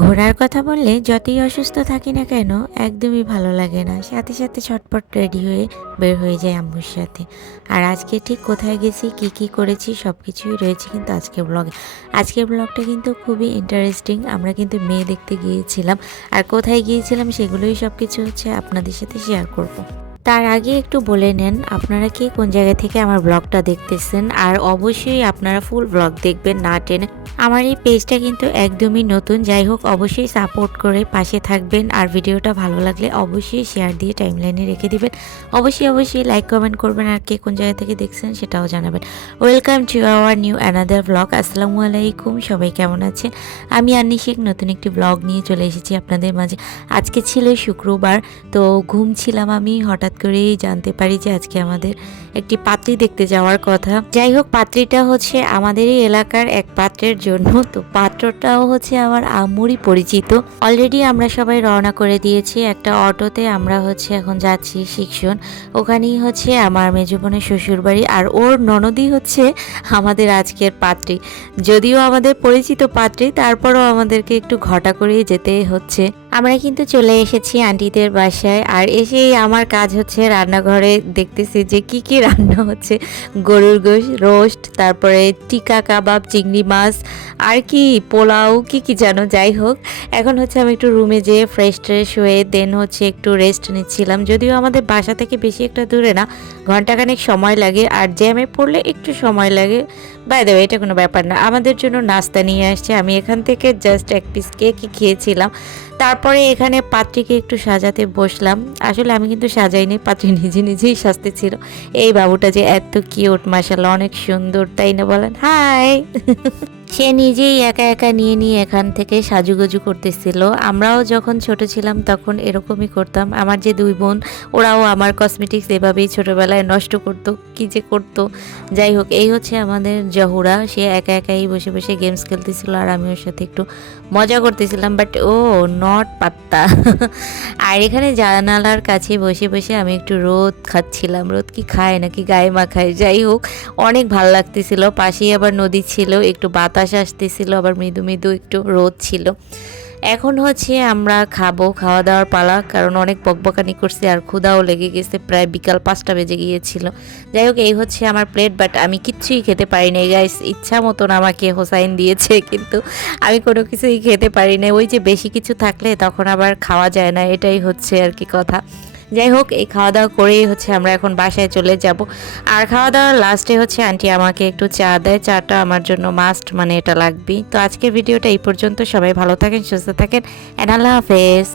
ঘোরার কথা বললে যতই অসুস্থ থাকি না কেন একদমই ভালো লাগে না, সাথে সাথে ছটপট রেডি হয়ে বের হয়ে যায় আম্মুর সাথে। আর আজকে ঠিক কোথায় গেছি, কি কি করেছি সব কিছুই রয়েছে কিন্তু আজকের ব্লগে। আজকের ব্লগটা কিন্তু খুবই ইন্টারেস্টিং। আমরা কিন্তু মেয়ে দেখতে গিয়েছিলাম, আর কোথায় গিয়েছিলাম সেগুলোই সব কিছু হচ্ছে আপনাদের সাথে শেয়ার করব। তার আগে একটু বলে নেন আপনারা কে কোন জায়গা থেকে আমার ব্লগটা দেখতেছেন, আর অবশ্যই আপনারা ফুল ব্লগ দেখবেন না টেনে। আমার এই পেজটা কিন্তু একদমই নতুন, যাই হোক অবশ্যই সাপোর্ট করে পাশে থাকবেন, আর ভিডিওটা ভালো লাগলে অবশ্যই শেয়ার দিয়ে টাইমলাইনে রেখে দিবেন। অবশ্যই লাইক কমেন্ট করবেন, আর কে কোন জায়গা থেকে দেখছেন সেটাও জানাবেন। Welcome to our new another blog. আসসালামু আলাইকুম, সবাই কেমন আছেন? আমি আন্নি শেখ নতুন একটি ব্লগ নিয়ে চলে এসেছি আপনাদের মাঝে। আজকে ছিল শুক্রবার, তো ঘুমছিলাম আমি, হঠাৎ করেই জানতে পারি যে আজকে আমাদের একটি পাত্রী দেখতে যাওয়ার কথা। যাই হোক পাত্রীটা হচ্ছে আমাদেরই এলাকার এক পাত্রের জন্য, তো পাত্রটাও হচ্ছে আমার আম্মুরই পরিচিত। অলরেডি আমরা সবাই রওনা করে দিয়েছি একটা অটোতে। আমরা হচ্ছে এখন যাচ্ছি শিক্ষণ, ওখানেই হচ্ছে আমার মেজো বোনের শ্বশুর বাড়ি, আর ওর ননদই হচ্ছে আমাদের আজকের পাত্রী। যদিও আমাদের পরিচিত পাত্রী, তারপরও আমাদেরকে একটু ঘটা করেই যেতে হচ্ছে। আমরা কিন্তু চলে এসেছি আন্টিদের বাসায়, আর এসেই আমার কাজ হচ্ছে রান্নাঘরে দেখতেছি যে কি কি রান্না হচ্ছে। গরুর গোশ রোস্ট, তারপরে টিকা কাবাব, চিংড়ি মাছ, আর কি পোলাও, কি কি জানো। যাই হোক এখন হচ্ছে আমি একটু রুমে যেয়ে ফ্রেশ ট্রেশ হয়ে দেন হচ্ছে একটু রেস্ট নিচ্ছিলাম। যদিও আমাদের বাসা থেকে বেশি একটা দূরে না, ঘন্টাখানেক সময় লাগে, আর জ্যামে পড়লে একটু সময় লাগে। বাই দ্য ওয়ে এটা কোনো ব্যাপার না। আমাদের জন্য নাস্তা নিয়ে আসছে, আমি এখান থেকে জাস্ট এক পিস কেকই খেয়েছিলাম। তারপরে এখানে পাত্রীকে একটু সাজাতে বসলাম। আসলে আমি কিন্তু সাজাইনি, পাত্রী নিজেই সাজতেছিল। এই বাবুটা যে এত কিউট, মাশাআল্লাহ অনেক সুন্দর, তাই না বলেন? হাই সে নিজেই একা একা নিয়ে এখান থেকে সাজুগুজু করতেছিল। আমরাও যখন ছোট ছিলাম তখন এরকমই করতাম। আমার যে দুই বোন, ওরাও আমার কসমেটিক্স এভাবেই ছোটবেলায় নষ্ট করতো, কি যে করতো। যাই হোক এই হচ্ছে আমাদের জহুরা, সে একা একাই বসে বসে গেমস খেলতেছিল, আর আমি ওর সাথে একটু মজা করতেছিলাম, বাট ও নট পাত্তা। আর এখানে জানালার কাছে বসে বসে আমি একটু রোদ খাচ্ছিলাম। রোদ কি খায় নাকি গায়ে মাখায়, যাই হোক অনেক ভালো লাগতেছিল। পাশেই আবার নদী ছিল, একটু বাতাস আসতেছিল, আবার মৃদু মৃদু একটু রোদ ছিল। এখন হচ্ছে আমরা খাওয়া দাওয়ার পালা, কারণ অনেক বকবকানি করছি আর ক্ষুধাও লেগে গেছে, প্রায় বিকাল 5টা বেজে গিয়েছিল। যাই হোক এই হচ্ছে আমার প্লেট, বাট আমি কিচ্ছুই খেতে পারি নাই গাইস। ইচ্ছা মতন আমাকে হোসাইন দিয়েছে, কিন্তু আমি কোনো কিছুই খেতে পারি না। ওই যে বেশি কিছু থাকলে তখন আবার খাওয়া যায় না, এটাই হচ্ছে আর কি কথা। যাই হোক এই খাওয়া দাওয়া করেই হচ্ছে আমরা এখন বাসায় চলে যাব। আর খাওয়া দাওয়ার লাস্টে হচ্ছে আন্টি আমাকে একটু চা দেয়, চাটা আমার জন্য মাস্ট, মানে এটা লাগবেই। তো আজকের ভিডিওটা এই পর্যন্ত। সবাই ভালো থাকেন, সুস্থ থাকেন, এন্ড আল্লাহ হাফেজ।